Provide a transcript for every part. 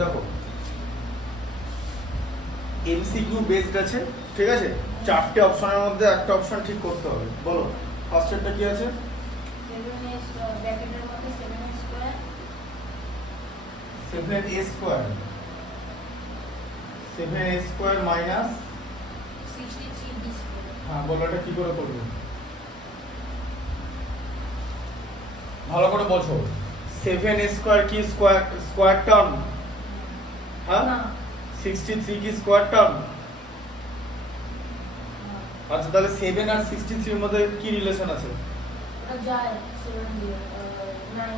দেখো MCQ based আছে, ঠিক আছে? চারটে অপশনের মধ্যে একটা অপশন ঠিক করতে হবে। বলো ফার্স্টেরটা কি আছে? 7s ব্র্যাকেটের মধ্যে 7s square 7a square 7a square minus 63b square. হ্যাঁ বলো এটা কি করে করবে, ভালো করে বোঝো। 7a স্কয়ার কি স্কয়ার টার্ম? হ্যাঁ না 63 কি স্কয়ার টার্ম? আচ্ছা তাহলে 7 আর 63 এর মধ্যে কি রিলেশন আছে? ওটা যায় 9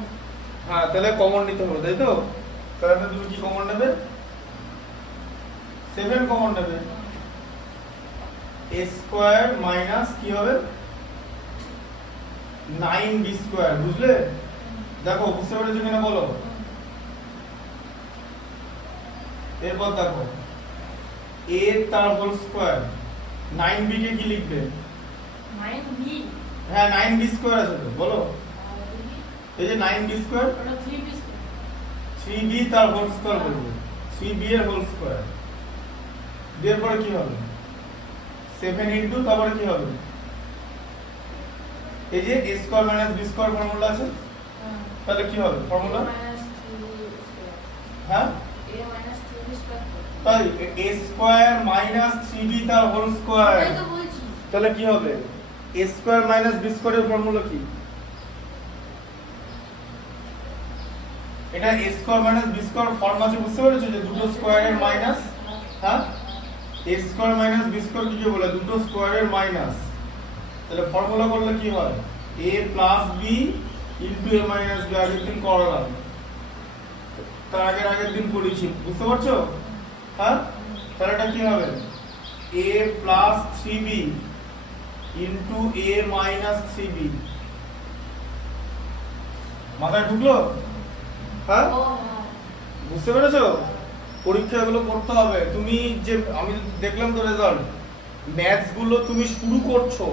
হ্যাঁ তাহলে কমন নিতে হবে, তাই তো? তাহলে তুমি কি কমন নেবে? 7 কমন নেবে। a স্কয়ার মাইনাস কি হবে 9b স্কয়ার, বুঝলে? দেখো বুঝতে পেরেছো কিনা বলো। এরপর দেখো a তার হোল স্কয়ার 9b কে কি লিখবে? 9b হ্যাঁ 9b স্কয়ার আছে তো, বলো। এই যে 9b স্কয়ার ওটা 3b স্কয়ার 3b তার হোল স্কয়ার বলবো, 3b এর হোল স্কয়ার। এর পরে কি হবে 7 ইনটু তারপরে কি হবে এই যে a square minus b square formula আছে, তাহলে কি হবে ফর্মুলা? হ্যাঁ a minus 3b স্কয়ার তাই a স্কয়ার মাইনাস 3b তার হোল স্কয়ার, তাই তো বলছি। তাহলে কি হবে a স্কয়ার মাইনাস b স্কয়ারের ফর্মুলা কি? এটা a square minus b square form আছে, বুঝতে পেরেছো? যে দুটো স্কয়ারের মাইনাস, হ্যাঁ a square minus b square কি বলে? দুটো স্কয়ারের মাইনাস। তাহলে ফর্মুলা করলে কি হয় a plus b into a minus b। আগের দিন করলাম, তার আগের দিন করেছি, বুঝতে পারছো? হ্যাঁ তাহলে এটা কি হবে a plus 3b into a minus 3b। মাথায় ঢুকলো? হ্যাঁ ও হ্যাঁ বুঝতে পেরেছো? পরীক্ষা এগুলো করতে হবে। তুমি যে আমি দেখলাম তো রেজাল্ট, ম্যাথস গুলো তুমি শুরু করছো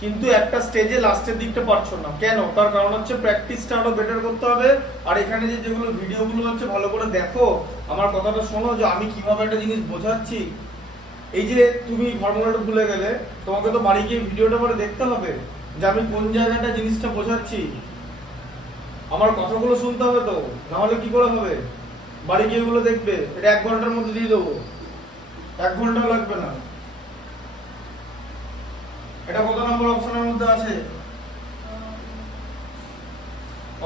কিন্তু একটা স্টেজে লাস্টের দিকটা পারছো না, কেন? তার কারণ হচ্ছে প্র্যাকটিসটা আরো বেটার করতে হবে। আর এখানে যে যেগুলো ভিডিওগুলো হচ্ছে ভালো করে দেখো, আমার কথাটা শোনো যে আমি কিভাবে একটা জিনিস বোঝাচ্ছি। এই যে তুমি ফর্মুলাটা ভুলে গেলে, তোমাকে তো বাড়ি গিয়ে ভিডিওটা পরে দেখতে হবে যে আমি কোন জায়গাটা জিনিসটা বোঝাচ্ছি। আমার কথাগুলো শুনতে হবে তো, না হলে কি করে হবে? বাড়ি গিয়ে এগুলো দেখবে, এটা 1 ঘন্টার মধ্যে দিয়ে দেবো, 1 ঘন্টা লাগবে না। এটা কত নম্বর অপশনের মধ্যে আছে?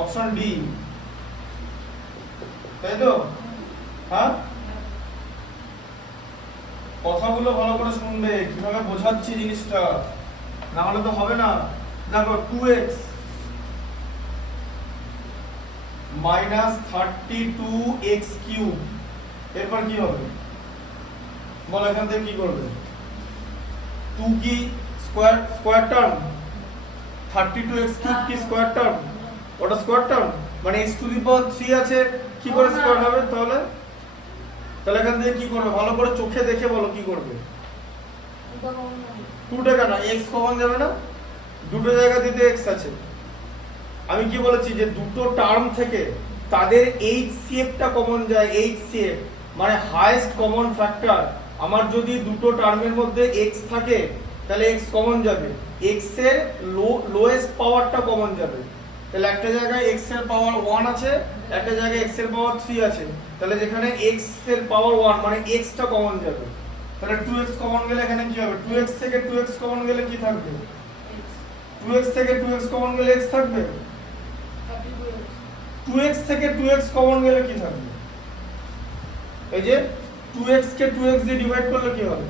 অপশন ডি, তাই তো? হ্যাঁ কথাগুলো ভালো করে শুনবে, কিভাবে বোঝাচ্ছি জিনিসটা, না হলে তো হবে না। দেখো 2x মাইনাস 32x কিউব, এরপর কি হবে বল? এখান থেকে কি করবে? 2 কি স্কয়ার টার্ম, 32x কিউব কি স্কয়ার টার্ম? ওটা স্কয়ার টার্ম মানে x টু দি পাওয়ার 3 আছে, কি করে স্কয়ার হবে তাহলে? তাহলে এখান থেকে কি করবে ভালো করে চোখে দেখে বলো কি করবে? 2 টাকা না, x কমন যাবে না? দুটো জায়গাতে x আছে। আমি কি বলেছি যে দুটো টার্ম থেকে তাদের HCF টা কমন যায়, HCF মানে হাইয়েস্ট কমন ফ্যাক্টর। আমার যদি দুটো টার্মের মধ্যে x থাকে তাহলে x কমন যাবে, x এর লোয়েস্ট পাওয়ারটা কমন যাবে। তাহলে একটা জায়গায় x এর পাওয়ার 1 আছে, একটা জায়গায় x এর পাওয়ার 3 আছে, তাহলে যেখানে x এর পাওয়ার 1 মানে x টা কমন যাবে। তাহলে 2x কমন গেলে এখানে কি হবে? 2x থেকে 2x কমন গেলে কি থাকবে? 2x থেকে 2x কমন গেলে x থাকবে। 2x থেকে 2x কমন গেলে কি থাকবে? এই যে 2x কে 2x দিয়ে ডিভাইড করলে কি হবে?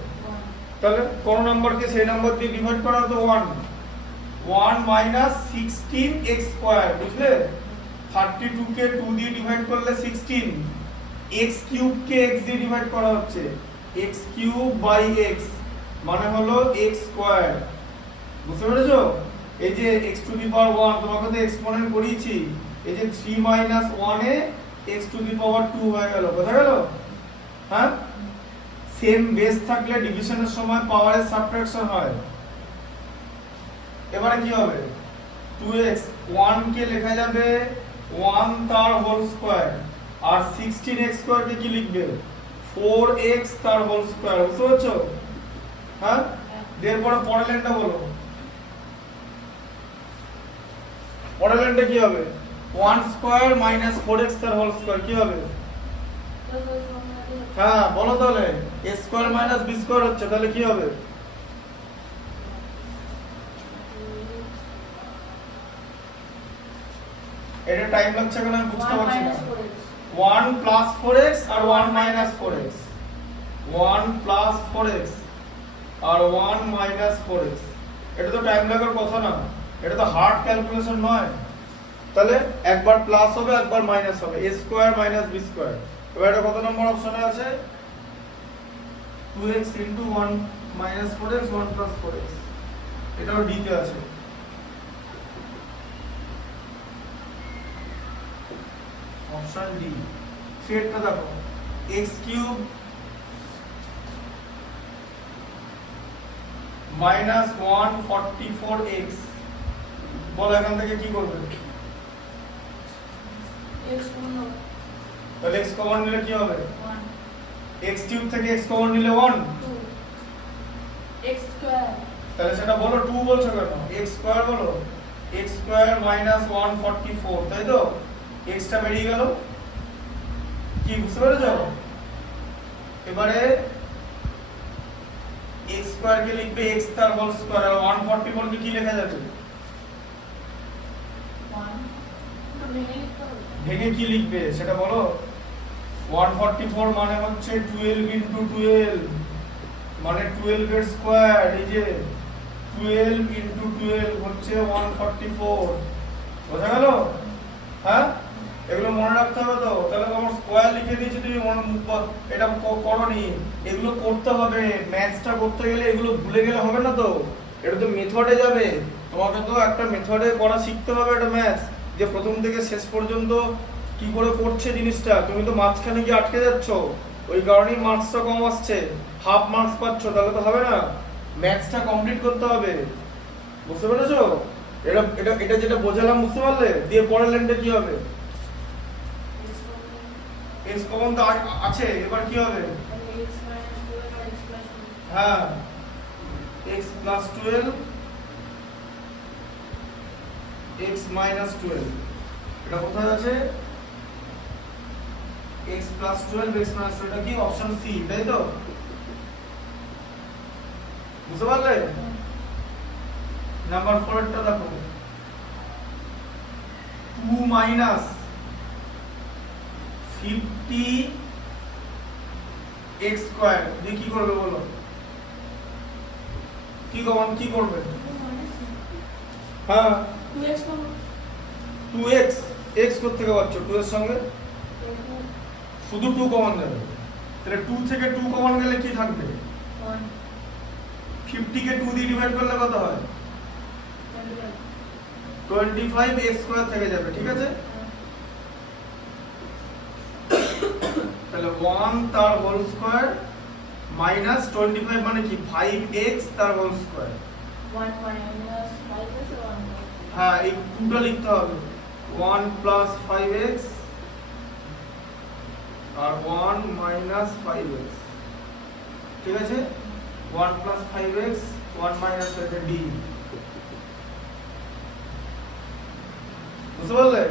তাহলে কোন নাম্বারকে সেই নাম্বার দিয়ে ডিভাইড করা তো 1 মাইনাস 16x স্কয়ার, বুঝলে? 32 কে 2 দিয়ে ডিভাইড করলে 16, x কিউব কে x দিয়ে ডিভাইড করা হচ্ছে, x কিউব বাই x মানে হলো x স্কয়ার, বুঝতে পেরেছো? এই যে x টু দি পাওয়ার 1 তোমাকে তো এক্সপোনেন্ট করিয়েছি, এই যে 3 মাইনাস 1 এ x টু দি পাওয়ার 2 হয়ে গেল, বোঝা গেল? হ্যাঁ সেম বেস থাকলে ডিভিশনের সময় পাওয়ারের সাবট্রাকশন হয়। এবারে কি হবে? 2x 1 কে লেখা যাবে 1 তার হোল স্কয়ার আর 16x স্কয়ারকে কি লিখবে 4x তার হোল স্কয়ার, বুঝতে পারছো? হ্যাঁ, এরপরে পরের লাইনটা বলো। পরের লাইনটা কি হবে? 1 স্কয়ার মাইনাস 4x তার হোল স্কয়ার কি হবে? হ্যাঁ বলো তাহলে, a square minus b square হচ্ছে, তাহলে কি হবে? এটা টাইম লাগছে কেন আমি বুঝতে পারছি না। 1 প্লাস 4x আর 1 মাইনাস 4x, 1 প্লাস 4x আর 1 মাইনাস 4x, এটা তো টাইম লাগার কথা না, এটা তো হার্ড ক্যালকুলেশন নয়। তাহলে একবার প্লাস হবে একবার মাইনাস হবে, a square minus b square. এবার এটা কত নম্বর অপশনে আছে? 2x 1 minus 4x 1 plus 4x, এটাও ডি তে আছে। Option D. সেটটা দেখো, x কিউব মাইনাস 144x, বলো এখান থেকে কি করবে? তাহলে x কমন নিলে কি হবে? 1 x কিউব থেকে x কমন নিলে 1 2 x স্কয়ার, তাহলে সেটা বলো 2 বলছো কেন? x স্কয়ার বলো, x স্কয়ার মাইনাস 144, তাই তো? x টা বেরিয়ে গেল, কি বুঝতে পেরেছো? এবারে x স্কয়ার কে লিখবে x তার হোল স্কয়ার, আর 144 কে কি লেখা যাবে? 1 তো ভেঙে কি লিখবে সেটা বলো। 144 মানে হচ্ছে 12 ইনটু 12, মানে 12 এর স্কয়ার, এই যে 12 ইনটু 12 হচ্ছে 144, বোঝা গেল? হ্যাঁ, এগুলো মনে রাখতে হবে তো। তাহলে তোমার স্কয়ার লিখে দিয়েছি, তুমি এটা করোনি, এগুলো করতে হবে। ম্যাথসটা করতে গেলে এগুলো ভুলে গেলে হবে না তো, এটা তো মেথডে যাবে, তোমাকে তো একটা মেথডে করা শিখতে হবে। এটা ম্যাথস যে প্রথম থেকে শেষ পর্যন্ত কি করে করছে জিনিসটা, তুমি তো মাঝখানে গিয়ে আটকে যাচ্ছ, ওই কারণেই মার্কসটা কম আসছে, হাফ মার্কস পাচ্ছ, তাহলে তো হবে না। ম্যাথসটা কমপ্লিট করতে হবে, বুঝতে পেরেছো? এটা এটা এটা যেটা বোঝালাম, বুঝতে পারলে? দিয়ে পরের লাইনটা কি হবে? x কমন তো আছে, এবার কি হবে? x minus 12 আর x plus 2, হ্যাঁ, x plus 12 x minus 12, এটা কোথায় আছে? x plus 12 x minus 12, এটা কি অপশন সি, তাই তো? বুঝতে পারলে? নাম্বার 4 টা দেখো, 2 minus 50 x স্কয়ার দিয়ে কি করবে বলো? কি কমন কি করবে? হ্যাঁ 2x কমন, 2x, x কোথা থেকে পাচ্ছ? 2 এর সঙ্গে শুধু 2 কমন যাবে, তাহলে 2 থেকে 2 কমন গেলে কি থাকবে? 1 50 কে 2 দিয়ে ডিভাইড করলে কত হয়? 25 x স্কয়ার থেকে যাবে, ঠিক আছে? তাহলে 1 তার হোল স্কয়ার মাইনাস 25 মানে কি 5x তার হোল স্কয়ার। 1 minus 5x 1 হ্যাঁ, এই 2টা লিখতে হবে, 1 প্লাস 5x আর 1 মাইনাস 5x, ঠিক আছে? 1 প্লাস 5x 1 মাইনাস 5 ডি, বুঝতে পারলে?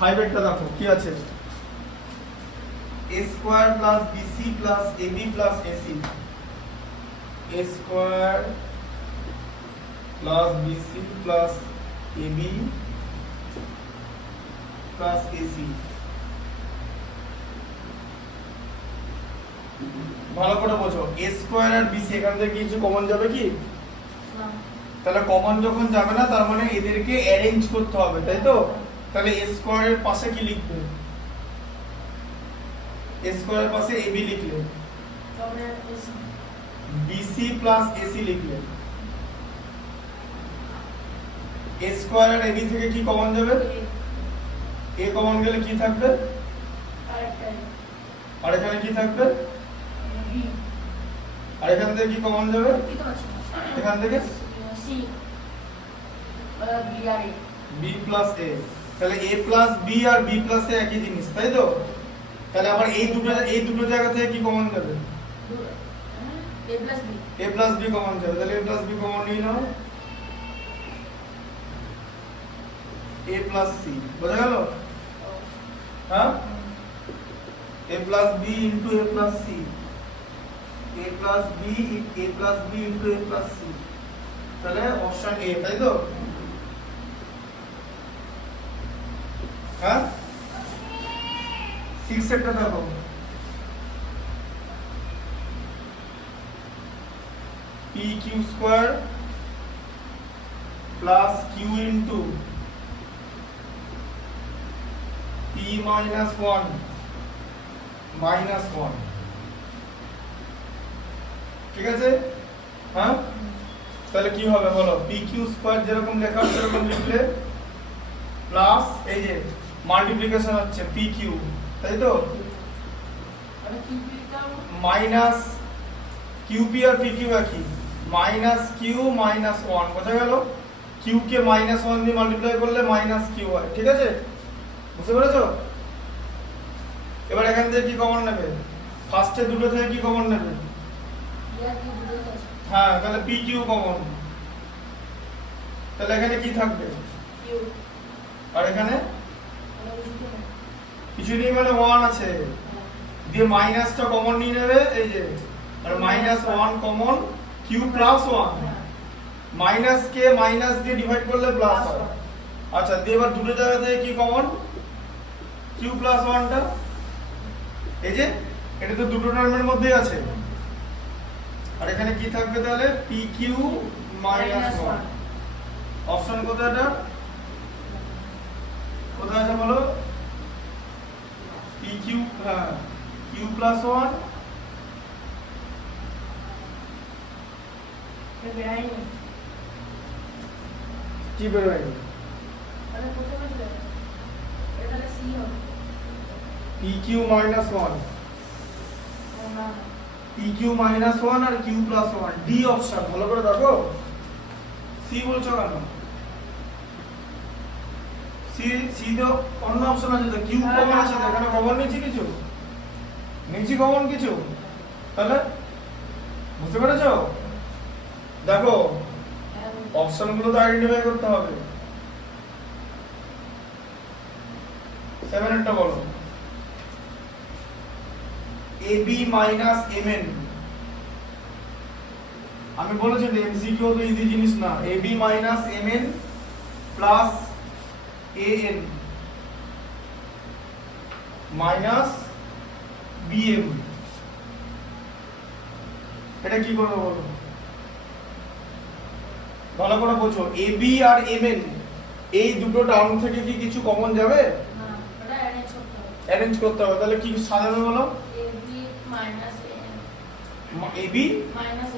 ফাইভেরটা দেখো কি আছে, a square plus bc plus ab plus ac, a square plus bc plus ab plus ac। ভালো করে বোঝো, a স্কয়ার আর bc এখান থেকে কিছু কমন যাবে কি? তাহলে কমন যখন যাবে না, তার মানে এদেরকে অ্যারেঞ্জ করতে হবে, তাই তো? তাহলে a স্কয়ারের পাশে কি লিখবে? a স্কয়ারের পাশে ab লিখলে, bc প্লাস ac লিখলে, a স্কয়ার আর ab থেকে কি কমন যাবে? a কমন গেলে কি থাকবে? আর এখানে কি থাকবে? b আর এখান থেকে কি কমন যাবে? কি তো আছে এখান থেকে সি বি আর এ b প্লাস a, তাহলে a প্লাস b আর b প্লাস a একই জিনিস, তাই তো? তাহলে আবার এই দুটো জায়গা থেকে কি কমন যাবে? A plus B a plus b common যাবে, তাহলে a প্লাস b কমন নিয়ে নাও, a প্লাস c, বোঝা গেল? হ্যাঁ, a plus b into a plus c, a plus b into a plus c, তাহলে অপশন a, তাই তো? হ্যাঁ, 6 একটা দেখো, pq square plus q into p minus 1 minus 1, ঠিক আছে? হ্যাঁ, তাহলে কি হবে বলো? pq স্কয়ার যেরকম লেখা আছে সেরকম লিখলে প্লাস এই যে মাল্টিপ্লিকেশন হচ্ছে pq, তাই তো? মানে কি লিখতাম মাইনাস qp আর pq একই, মাইনাস q মাইনাস 1, বোঝা গেল? q কে মাইনাস 1 দিয়ে মাল্টিপ্লাই করলে মাইনাস q হয়, ঠিক আছে? বুঝতে পেরেছো? এবার এখান থেকে কি কমন নেবে? ফার্স্টে দুটো থেকে কি কমন নেবে? ইয়ার কি দুটো আছে হ্যাঁ, তাহলে pq কমন, তাহলে এখানে কি থাকবে? কিউ আর এখানে মানে বুঝতে না কিছু নেই, মানে 1 আছে, দিয়ে মাইনাসটা কমন নিয়ে নেবে, এই যে আর minus 1 common, q plus 1, minus কে মাইনাস দিয়ে ডিভাইড করলে প্লাস হয়। আচ্ছা, দিয়ে এবার দুটো জায়গা থেকে কি কমন? q প্লাস 1টা, এই যে এটা তো দুটো টার্মের মধ্যেই আছে, আর এখানে কি থাকবে তাহলে? pq মাইনাস 1, অপশন কোথায়? এটা কোথায় আছে বলো? pq, হ্যাঁ, q প্লাস 1, বেরাইনি কি বেরোয়? মানে কোথায় বসবে এটা তাহলে সি হবে pq মাইনাস 1, না pq মাইনাস 1 আর q প্লাস 1, ডি অপশন, ভালো করে দেখো। সি বলছো কেন? সি তো অন্য অপশন আছে, তো q কমন আছে, তো এখানে কমন নিয়েছি কিছু? নিয়েছি কমন কিছু? তাহলে বুঝতে পেরেছো? দেখো অপশনগুলো তো আইডেন্টিফাই করতে হবে। 7 একটা বলো, ab মাইনাস mn, আমি বলেছি এমসিকিউ তো ইজি জিনিস না, ab minus mn plus an minus bm, এটা কি করবে বলো? ভালো করে বোঝো, ab আর mn এই দুটো টার্ম থেকে কি কিছু কমন যাবে? না এটা অ্যারেঞ্জ করতে হবে অ্যারেঞ্জ করতে হবে, তাহলে কি সাজাবে বলো? A B minus A ab minus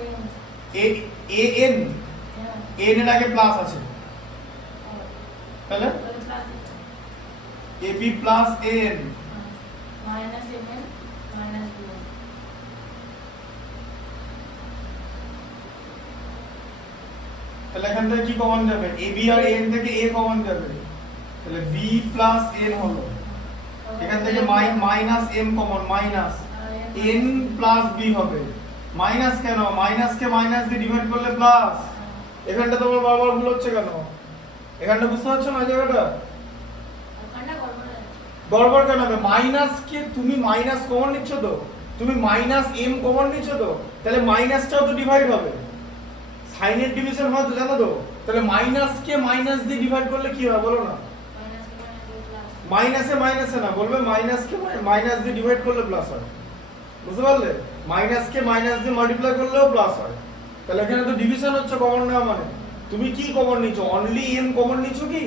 A an, হ্যাঁ n এর আগে প্লাস আছে, তাহলে তাহলে plus ab plus an, minus M N minus B তাহলে এখান থেকে কি কমন যাবে? ab আর n থেকে a কমন যাবে, তাহলে b প্লাস n হলো, এখান থেকে minus m common, minus n plus b হবে, মাইনাস কেন? মাইনাস কে মাইনাস দিয়ে ডিভাইড করলে প্লাস, এখানটা তোমার বারবার ভুল হচ্ছে কেন? এখানটা বুঝতে পারছো না জায়গাটা? ওখানটা গড়বড় আছে গড়বড় কেন হবে? মাইনাস কে তুমি মাইনাস কমন নিচ্ছ তো, তুমি মাইনাস m কমন নিচ্ছ তো, তাহলে মাইনাসটাও তো ডিভাইড হবে, সাইনের ডিভিশন হয় তো, জানো তো? তাহলে মাইনাস কে মাইনাস দিয়ে ডিভাইড করলে কি হয় বলো না? মাইনাস কে মাইনাস এ প্লাস মাইনাসে মাইনাসে না, বলবে মাইনাস কে মাইনাস দিয়ে ডিভাইড করলে প্লাস হয়, বুঝতে পারলে? মাইনাস কে মাইনাস দিয়ে মাল্টিপ্লাই করলেও প্লাস হয়, তাহলে এখানে তো ডিভিশন হচ্ছে কমন নেওয়া, মানে তুমি কি কমন নিচ্ছ? অনলি m কমন নিচ্ছ কি?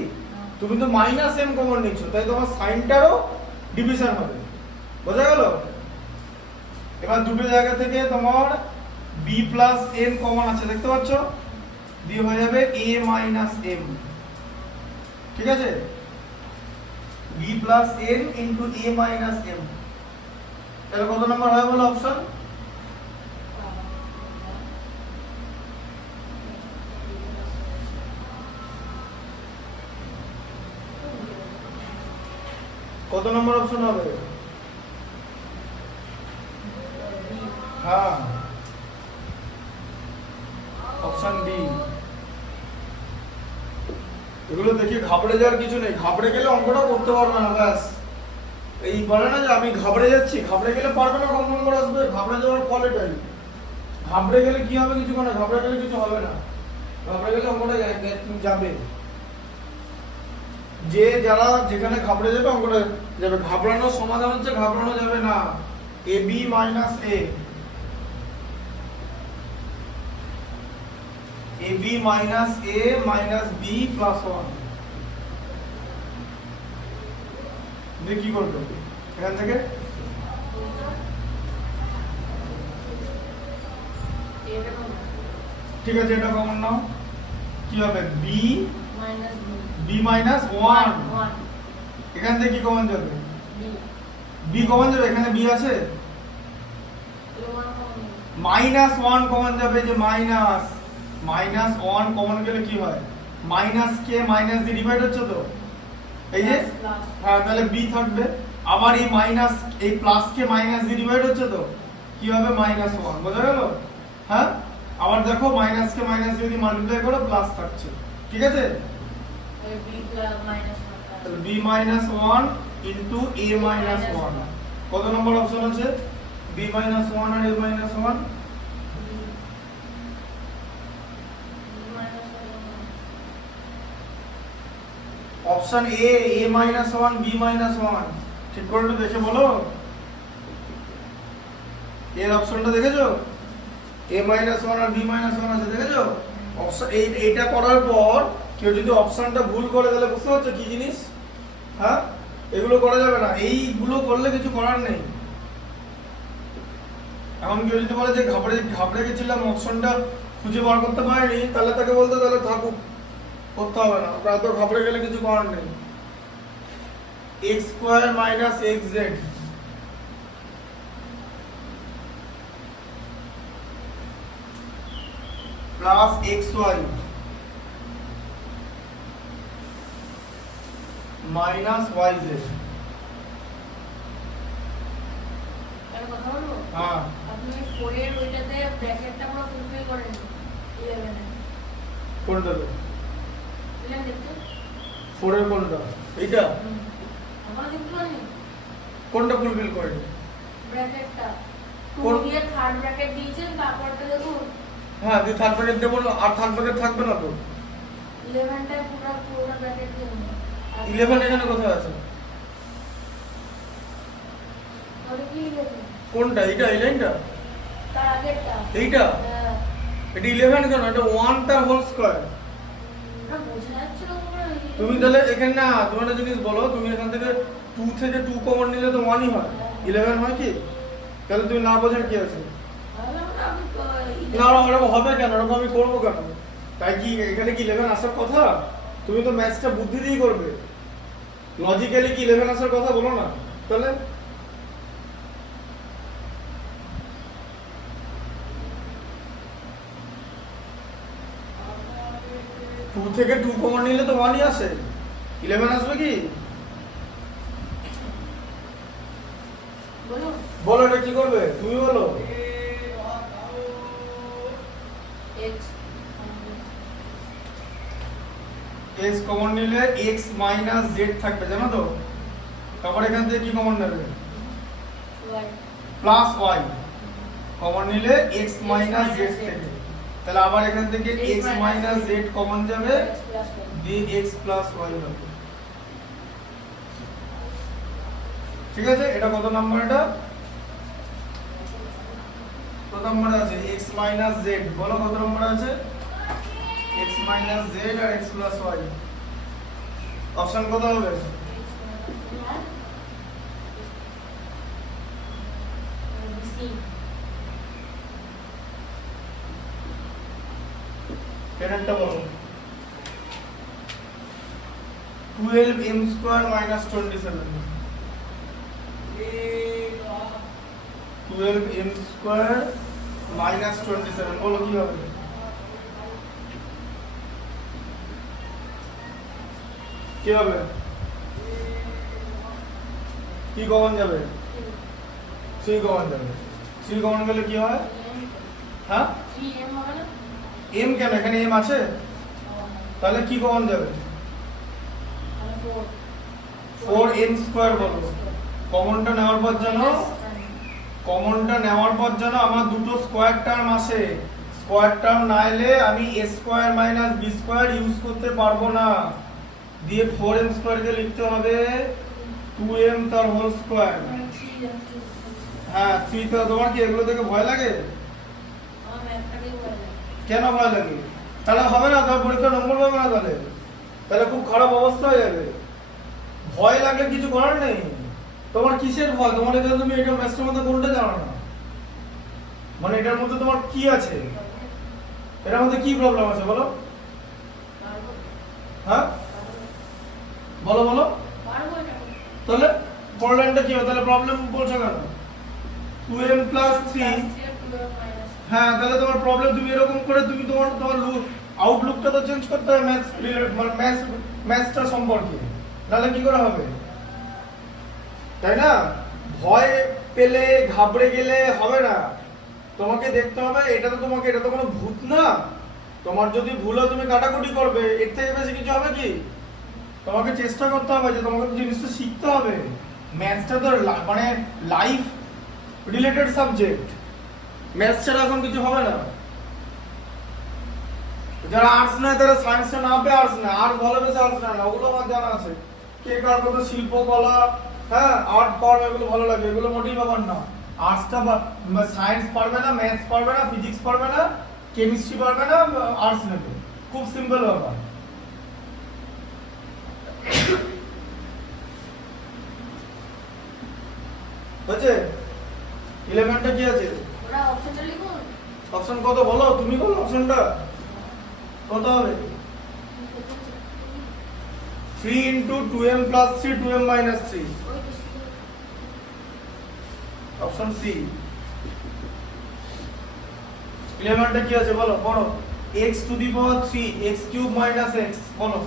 তুমি তো মাইনাস m কমন নিচ্ছ, তাই তোমার সাইনটারও ডিভিশন হবে, বোঝা গেল? এবার দুটো জায়গা থেকে তোমার b প্লাস n কমন আছে, দেখতে পাচ্ছ? দিয়ে হয়ে যাবে a মাইনাস m, ঠিক আছে? b plus n into a minus m, তাহলে কত নম্বর হয় বলো অপশন? কত নম্বর অপশন হবে? বি। হ্যাঁ, অপশন বি। এগুলো দেখে ঘাবড়ে যাওয়ার কিছু নেই, ঘাবড়ে গেলে অঙ্কটা করতে পারবে না। ব্যাস, এই বলে না যে আমি ঘাবড়ে যাচ্ছি, ঘাবড়ে গেলে পারবে না, কম নম্বর আসবে। ঘাবড়ে যাওয়ার ফল এটাই। ঘাবড়ে গেলে কি হবে? কিছু না, ঘাবড়ে গেলে কিছু হবে না। ঘাবড়ে গেলে অঙ্কটা যাবে। যে যারা যেখানে ঘাবড়ে যাবে অঙ্কটা যাবে। ঘাবড়ানোর সমাধান হচ্ছে ঘাবড়ানো যাবে না। এ বি মাইনাস এ, এ বি মাইনাস এ মাইনাস বি প্লাস 1। দিয়ে কি করবে এখান থেকে? এটা কমন। ঠিক আছে, এটা কমন নাও। কি হবে? B minus B. B minus 1। 1 এখান থেকে কি কমন যাবে? বি। বি কমন যাবে, এখানে বি আছে। এটা 1 কমন। মাইনাস 1 কমন যাবে, যে মাইনাস 1 কমন গেলে কি হয়? মাইনাস কে মাইনাস দিয়ে ডিভাইড হচ্ছে তো, এই যে প্লাস। হ্যাঁ, তাহলে বি থাকবে। আবার এই মাইনাস এই প্লাস কে মাইনাস দিয়ে ডিভাইড হচ্ছে তো, কি হবে? মাইনাস 1। বোঝা গেল? হ্যাঁ, আবার দেখো মাইনাস কে মাইনাস যদি মাল্টিপ্লাই করো প্লাস থাকছে। ঠিক আছে, বি প্লাস মাইনাস 1। তাহলে B minus 1 into A minus 1। কত নম্বর অপশন আছে? বি মাইনাস 1 আর A minus 1। Option A, A minus 1 B minus 1। ঠিক করে একটু দেখে বলো। এর অপশনটা দেখেছো? এ মাইনাস 1 আর বি মাইনাস 1 আছে, দেখেছো? অপশন এইটা করার পর কেউ যদি অপশনটা ভুল করে তাহলে বুঝতে পারছো কি জিনিস? হ্যাঁ, এগুলো করা যাবে না, এইগুলো করলে কিছু করার নেই। এখন কেউ যদি বলে যে ঘাবড়ে গেছিলাম, অপশনটা খুঁজে বার করতে পারিনি, তাহলে তাকে বলতে তাহলে থাকুক, করতে হবে না। আমরা তো ঘাবড়ে গেলে কিছু করার নেই। x square minus xz plus xy minus yz। একটা কথা বলবো? হ্যাঁ, আপনি 4 এর ওইটাতে ব্র্যাকেটটা পুরো ফুলফিল করেন 11 এ। কোনটা? বুঝলেন দেখতে? 4 এর কোনটা? এইটা? আমরা দেখতে পারি কোনটা ফুলফিল করেনি? ব্র্যাকেটটা। কোন? 2 দিয়ে থার্ড ব্র্যাকেট দিয়েছেন, তারপরটা দেখুন হ্যাঁ, দি থার্ড ব্র্যাকেট দেবো না, আর থার্ড ব্র্যাকেট থাকবে না তো। 11টায় পুরো ব্র্যাকেট দিয়ে দিন। 11 এখানে কোথায় আছে? তাহলে কি লিখবেন? কোনটা? এইটা, এই লাইনটা? তার আগেরটা। এইটা? হ্যাঁ। এটা 11 কেন? এটা 1 তার হোল স্কয়ার। ওটা বোঝা যাচ্ছে না তোমরা। তুমি তাহলে এখানে না, তুমি একটা জিনিস বলো, তুমি এখান থেকে 2 থেকে 2 কমন নিলে তো 1ই হয়, 11 হয় কি? তাহলে তুমি না বোঝার কি আছে? না, ওরকম হবে কেন? ওরকম আমি করবো কেন? তাই কি এখানে কি 11 আসার কথা? তুমি তো ম্যাথসটা বুদ্ধি দিয়েই করবে, লজিক্যালি কি 11 আসার কথা বলো না। তাহলে টু থেকে 2 কমন নিলে তো 1ই আসে, 11 আসবে কি? বলুন। বলো, এটা কি করবে তুমি বলো। x x কমন নিলে x মাইনাস z থাকবে, জানো তো? তারপর এখান থেকে কি কমন নেবে? y প্লাস y কমন নিলে x মাইনাস z থেকে, তাহলে আবার এখান থেকে x মাইনাস z কমন যাবে, x plus y। দিয়ে x প্লাস y হবে। ঠিক আছে, এটা কত নাম্বার? এটা কত নাম্বার আছে? x মাইনাস z, বলো কত নাম্বার আছে? x মাইনাস z আর x প্লাস y। অপশন কত হবে? টেনেরটা বলো। 12m square minus 27। 12m square minus 27, বলো কি হবে? কি হবে? কি কমন যাবে? 3 কমন যাবে। 3 কমন গেলে কি হয়? হ্যাঁ, m কেন? এখানে m আছে, তাহলে কি কমন যাবে? 4m স্কয়ার বলো। কমনটা নেওয়ার পর জানো আমার দুটো স্কয়ার টার্ম আসে। স্কয়ার টার্ম না এলে আমি a square minus b square use করতে পারবো না, দিয়ে 4m স্কয়ার কে লিখতে হবে 2m তার হোল স্কয়ার। হ্যাঁ, 3 তো তোমার কি এগুলো দেখে ভয় লাগে? কেন ভয় লাগে? তাহলে হবে না, তাহলে পরীক্ষা নম্বর পাবে না, তাহলে খুব খারাপ অবস্থা হয়ে যাবে। ভয় লাগলে কিছু করার নেই। তোমার কিসের ভয়? তোমার এখানে তুমি এটা ম্যাথসের মধ্যে কোনটা জানো না, মানে এটার মধ্যে তোমার কি আছে? এটার মধ্যে কি প্রবলেম আছে বলো? হ্যাঁ বলো বলো। তাহলে পরের লাইনটা কি হবে? তাহলে প্রবলেম বলছো কেন? 2m plus 3। হ্যাঁ, তাহলে তোমার প্রবলেম তুমি এরকম করে তুমি তোমার আউটলুকটা তো চেঞ্জ করতে হবে ম্যাথস রিলেটেড, মানে ম্যাথসটা সম্পর্কে, নাহলে কি করে হবে? তাই না? ভয় পেলে ঘাবড়ে গেলে হবে না, তোমাকে দেখতে হবে এটা তো কোনো ভূত না। তোমার যদি ভুল হয় তুমি কাটাকুটি করবে, এর থেকে বেশি কিছু হবে কি? তোমাকে চেষ্টা করতে হবে যে তোমাকে জিনিসটা শিখতে হবে। ম্যাথসটা তো মানে লাইফ রিলেটেড সাবজেক্ট, ম্যাথস ছাড়া এখন কিছু হবে না। যারা আর্টস নেয় তারা সায়েন্সটা না পেয়ে আর্টস নেয়, আর্টস ভালো বেশি আর্টস নেয় না, ওগুলো আমার জানা আছে। কে কার কত শিল্পকলা, হ্যাঁ আর্ট ফর্ম, এগুলো ভালো লাগে, এগুলো মোটেই ব্যাপার না। আর্টসটা সায়েন্স পারবে না, ম্যাথস পারবে না, ফিজিক্স পারবে না, কেমিস্ট্রি পারবে না, আর্টস নেবে, খুব সিম্পল ব্যাপার। বুঝছে? 11টা কি আছে? অপশন কত বলো, তুমি বলো অপশনটা কত হবে? 3 into 2m plus 3 2m minus 3, option C. 11টা কি আছে বলো, পড়ো। x to the power 3 x cube minus x, বলো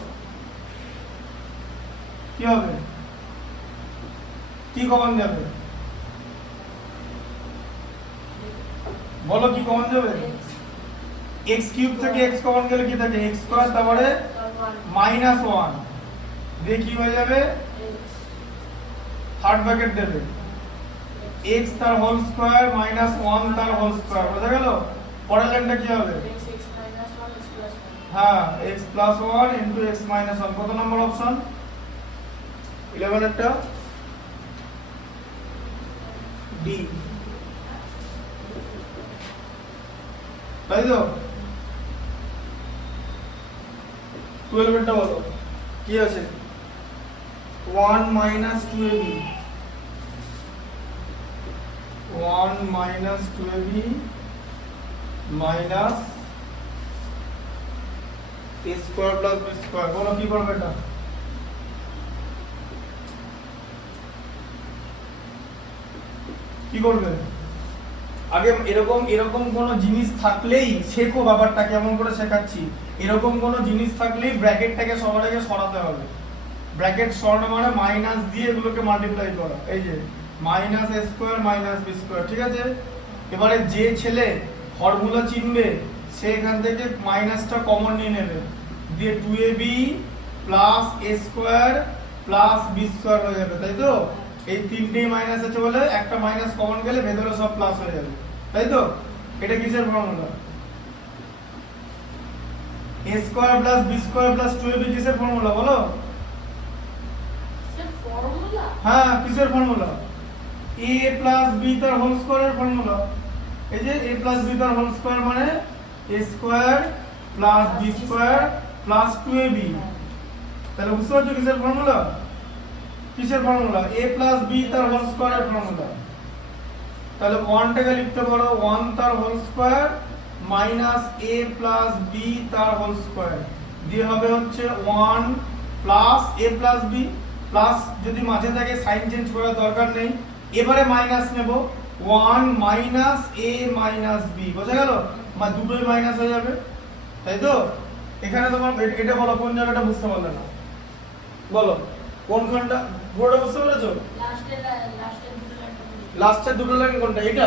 কি হবে? কি কমন যাবে বলো? কি কমন যাবে? x কিউব থেকে x কমন গেলে কি থাকে? x স্কয়ার, তারপরে মাইনাস 1 দিয়ে কি হয়ে যাবে? থার্ড ব্র্যাকেট দেবে x তার হোল স্কয়ার মাইনাস 1 তার হোল স্কয়ার। বুঝা গেল? পরের লাইনটা কি হবে? হ্যাঁ, x plus 1 into x minus 1। কত নম্বর অপশন? 11 একটা ডি, তাই তো? 12 এরটা বলো কি আছে? 1 minus 2ab, 1 minus 2ab minus a square plus b square। বলো কি করবে এটা? কি করবে? আগে এরকম কোন জিনিস থাকলেই শেখো, ব্যাপারটা কেমন করে শেখাচ্ছি। এরকম কোন জিনিস থাকলেই ব্র্যাকেটটাকে সবার আগে সরাতে হবে। ব্র্যাকেট সরানো মানে মাইনাস দিয়ে এগুলোকে মাল্টিপ্লাই করা। এই যে minus a square minus b square, ঠিক আছে? এবারে যে ছেলে ফর্মুলা চিনবে সে এখান থেকে মাইনাসটা কমন নিয়ে নেবে, দিয়ে 2ab plus a square plus b square হয়ে যাবে, তাই তো? এই তিনটেই মাইনাস আছে বলে একটা মাইনাস কমন গেলে ভেতরে সব প্লাস হয়ে যাবে, তাই তো? এটা কিসের formula? a square plus b square plus 2ab কিসের ফর্মুলা বলো? ফর্মুলা? হ্যাঁ, কিসের ফর্মুলা? a প্লাস b তার হোল স্কয়ারের ফর্মুলা। এই যে a প্লাস b তার হোল স্কয়ার মানে a square plus b square plus 2ab। তাহলে বুঝতে পারছো কিসের ফর্মুলা? কিসের ফর্মুলা? a প্লাস b তার হোল স্কয়ারের ফর্মুলা। তাহলে 1 টাকে লিখতে পারো 1 তার whole square minus a plus b তার হোল স্কয়ার, দিয়ে হবে হচ্ছে 1 plus a plus b, plus যদি মাঝে থাকে সাইন চেঞ্জ করার দরকার নেই। এবারে মাইনাস নেব 1 মাইনাস a মাইনাস b, বোঝা গেল? মানে দুটোই মাইনাস হয়ে যাবে, তাই তো? এখানে তোমার এটা বলো কোন জায়গাটা বুঝতে পারলে না, বলো কোনখানটা? পুরোটা বুঝতে পেরেছো? লাস্টের দুটো লাইন কোনটা? এটা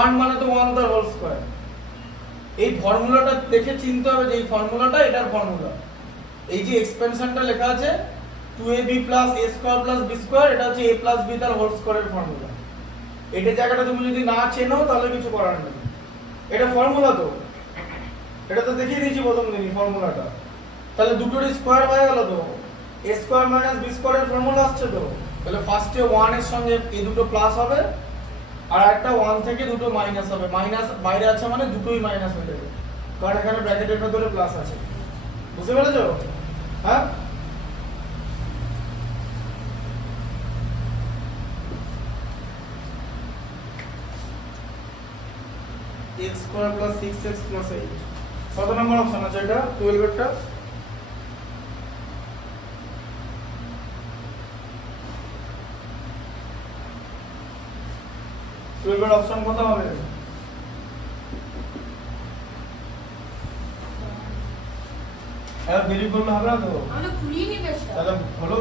1 মানে তো 1 তার হোল স্কয়ার। এই ফর্মুলাটা দেখে চিনতে হবে যে এই ফর্মুলাটা এটার ফর্মুলা। এই যে এক্সপেনশনটা লেখা আছে 2ab + a² + b² এটা হচ্ছে a + b তার হোল স্কয়ারের ফর্মুলা। এটা জায়গাটা তুমি যদি না চেনো তাহলে কিছু করার নেই। এটা ফর্মুলা তো, এটা তো দেখিয়ে দিয়েছি প্রথম দিনই ফর্মুলাটা। তাহলে দুটোর স্কয়ার হয়ে গেল তো, a² - b² এর ফর্মুলা আসছে তো। তাহলে ফার্স্টে 1 এর সঙ্গে এই দুটো প্লাস হবে, আর একটা 1 থেকে দুটো মাইনাস হবে। মাইনাস বাইরে আছে মানে দুটোই মাইনাস হয়ে যাবে, কারণ এখানে ব্র্যাকেটের ভেতরে প্লাস আছে। বুঝতে পেরেছো? হ্যাঁ, x² + 6x + 8 কত নম্বর অপশন আছে এটা? 12 এরটা। 12 এর অপশন কত হবে? হ্যাঁ, দেরি করলে হবে না তো। আমি খুলিয়ে নি পেজটা। তাহলে হলো।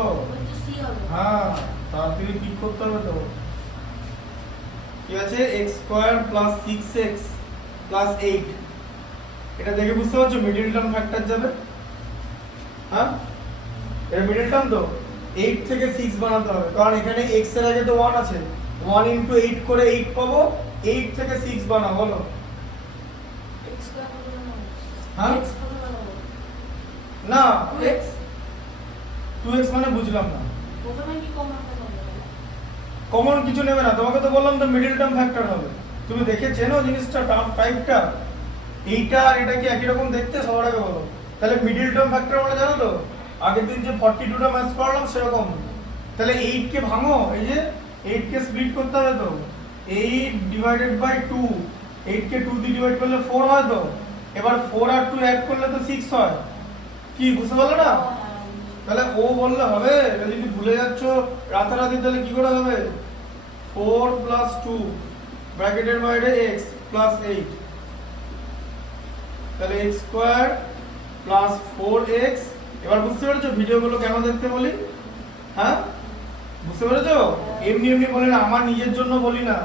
তো সি হবে। হ্যাঁ, তাড়াতাড়ি পিক করতে হবে তো। কি আছে? x² + 6x + 8। এটা দেখে বুঝতে পারছো মিডল টার্ম ফ্যাক্টর যাবে। হ্যাঁ, এটা মিডল টার্ম তো 8 থেকে 6 বানাতে হবে, কারণ এখানে x এর আগে তো 1 আছে। 1 * 8 করে 8 পাবো। 8 থেকে 6 বানাও, বলো। x স্কয়ার কত বানাবো? হ্যাঁ? x কত বানাবো? না, 2x 2x মানে বুঝলাম না। প্রথমে কি কমন হবে? কমন কিছু নেবে না, তোমাকে তো বললাম তো মিডল টার্ম ফ্যাক্টর হবে। তুমি দেখে চেনো জিনিসটা, টার্ম টাইপটা। এইটা আর এটা কি একই রকম দেখতে? সবার আগে বলো। তাহলে মিডল টার্ম ফ্যাক্টর মানে জানো তো? আগের দিন যে 42টা ম্যাথ করলাম সেরকম। তাহলে 8 কে ভাঙো, এই যে 8 কে স্প্লিট করতে হবে তো। 8 / 2, 8 কে 2 দিয়ে ডিভাইড করলে 4 হয় তো। এবার 4 আর 2 অ্যাড করলে তো 6 হয়। কি বুঝতে পারলে না? তাহলে ও বললে হবে? এটা যদি ভুলে যাচ্ছ রাতারাতি তাহলে কি করে হবে? 4 + 2 ব্র্যাকেটের বাইরে x + 8, তাহলে x² + 4x। এবার বুঝতে পেরেছো ভিডিওগুলো কেন দেখতে বলি? হ্যাঁ, বুঝতে পেরেছো? এমনি এমনি বলি না, আমার নিজের জন্য বলি না।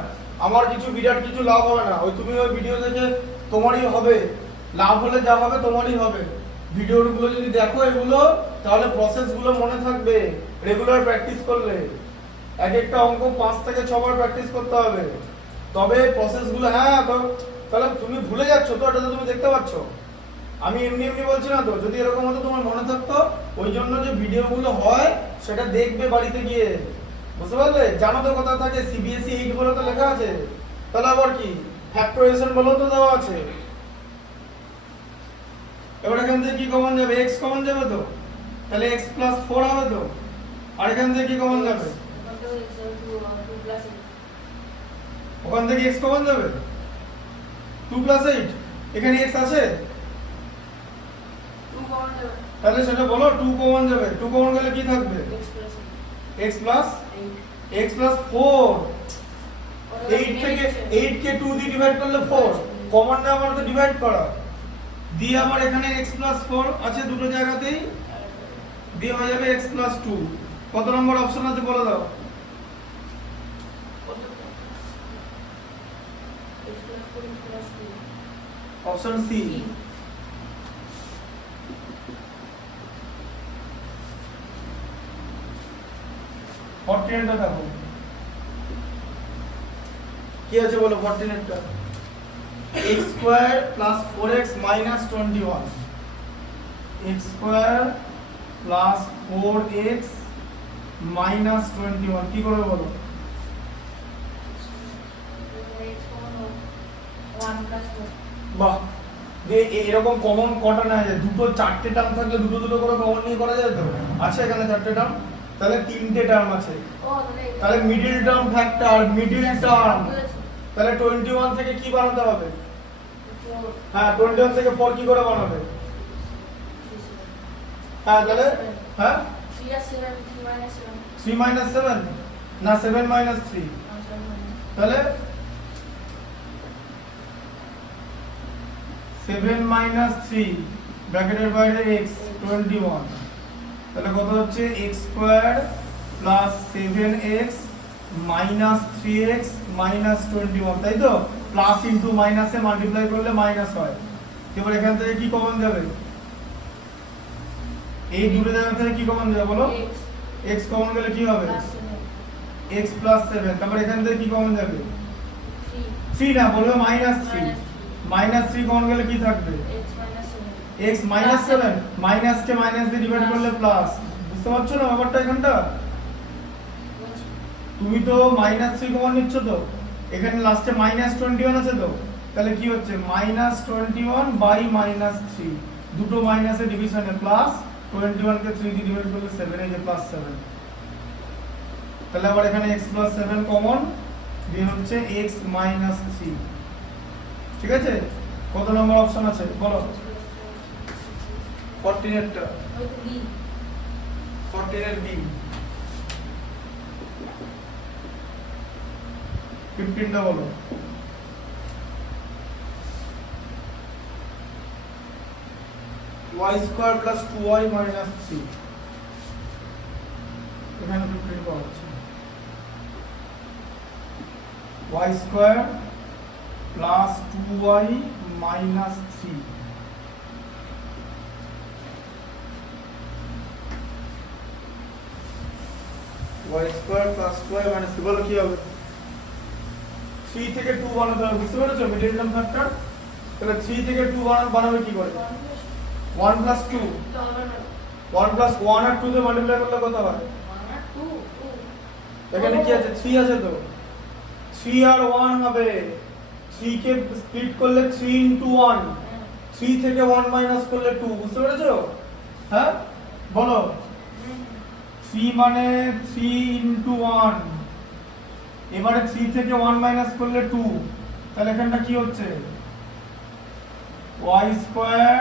আমার কিছু বিরাট কিছু লাভ হবে না, ওই তুমি ওই ভিডিও দেখে তোমারই হবে লাভ, হলে যা হবে তোমারই হবে। ভিডিওগুলো যদি দেখো এগুলো, তাহলে প্রসেসগুলো মনে থাকবে রেগুলার প্র্যাকটিস করলে। এক একটা অঙ্ক 5 থেকে 6 বার প্র্যাকটিস করতে হবে, তবে প্রসেসগুলো। হ্যাঁ, তাহলে তুমি ভুলে যাচ্ছ তো, এটা তো তুমি দেখতে পাচ্ছ। আমি এমনি এমনি বলছি না তো, যদি এরকম হতো তোমার মনে থাকতো। ওই জন্য যে ভিডিওগুলো হয় সেটা দেখবে বাড়িতে গিয়ে, বুঝতে পারলে? জানো তো কথা থাকে CBSE 8 বলে তো লেখা আছে, তাহলে আবার কি ফ্যাক্টরাইজেশন বলেও তো দেওয়া আছে। এবার এখান থেকে কি কমন যাবে? x কমন যাবে তো, তাহলে x + 4 হবে তো। আর এখান থেকে কি কমন যাবে? ওখান থেকে x কমন যাবে 2 + 8। এখানে x আছে, 2 কমন যাবে। তাহলে সেটা বলো। 2 কমন যাবে। 2 কমন গেলে কি থাকবে? x + x + 4। 8 থেকে 8 কে 2 দিয়ে ডিভাইড করলে 4। কমন না আমার তো ডিভাইড করা দিয়ে, আবার এখানে x + 4 আছে দুটো জায়গাতেই, দিয়ে হয়ে যাবে x + 2। কত নম্বর অপশন আছে বলে দাও? Option C. ফর্টিনেটটা দেখো কি আছে বলো। ফর্টিনেটটা x² + 4x - 21, x² + 4x - 21 কি করে বলো? বাহ, এরকম কমন কটা না যায়? দুটো 4টে টার্ম থাকলে দুটো দুটো করে কমন নিয়ে করা যায় তো। আছে এখানে 4টে টার্ম, তাহলে 3টে টার্ম আছে। তাহলে middle term factor, middle term. তাহলে 21 থেকে কি বানাতে হবে? হ্যাঁ, 21 থেকে 4 কি করে বানাবে? হ্যাঁ, তাহলে হ্যাঁ 3 - 7 না 7 - 3, তাহলে 7 - 3 ব্র্যাকেটের বাইরে x 21। তাহলে কত হচ্ছে? x² plus 7x minus 3x minus 21, তাই তো? প্লাস ইনটু মাইনাসে মাল্টিপ্লাই করলে মাইনাস হয়। এবার এখান থেকে কি কমন যাবে? এই দুটো জায়গা থেকে কি কমন যাবে বলো? x x কমন গেলে কি হবে? plus 7 x plus 7। তারপর এখান থেকে কি কমন যাবে? 3 3 না, বলবে মাইনাস 3। মাইনাস 3 কমন গেলে কি থাকবে? x minus 7 x minus 7, minus কে মাইনাস দিয়ে ডিভাইড করলে প্লাস। বুঝতে পারছো না ব্যাপারটা এখানটা? বলছি তুমি তো মাইনাস 3 কমন নিচ্ছ তো, এখানে লাস্টে মাইনাস 21 আছে তো, তাহলে কি হচ্ছে? মাইনাস 21 বাই মাইনাস 3, দুটো মাইনাসে ডিভিশনে প্লাস, 21 কে 3 দিয়ে ডিভাইড করলে 7, এই যে প্লাস 7। তাহলে আবার এখানে x প্লাস 7 কমন দিয়ে হচ্ছে x মাইনাস 3। ঠিক আছে? কত নম্বর অপশন আছে বলো? 14 এরটা, ওই তো b 14 এর b। 15 টা বলো। y square plus 2y minus 3, এখানে 15 পাওয়া যাচ্ছে। y square plus 2y minus 3, y square plus 2y minus 3 বলো কি হবে? 3 থেকে 2 বানাতে হবে, বুঝতে পেরেছো? Middle term factor. তাহলে 3 থেকে 2 বানাবে কি করে? 1 প্লাস 2, তো হবে না 1 প্লাস 1 আর 2 তে মাল্টিপ্লাই করলে কত হয়? 1 আর 2 এখানে কি আছে? 3 আছে তো, 3 আর 1 হবে। 3 কে স্প্লিট করলে 3 ইনটু 1, 3 থেকে 1 মাইনাস করলে 2, বুঝতে পেরেছো? হ্যাঁ বলো। 3 মানে 3 ইনটু 1, এবারে 3 থেকে 1 মাইনাস করলে 2, তাহলে এখানটা কি হচ্ছে? y square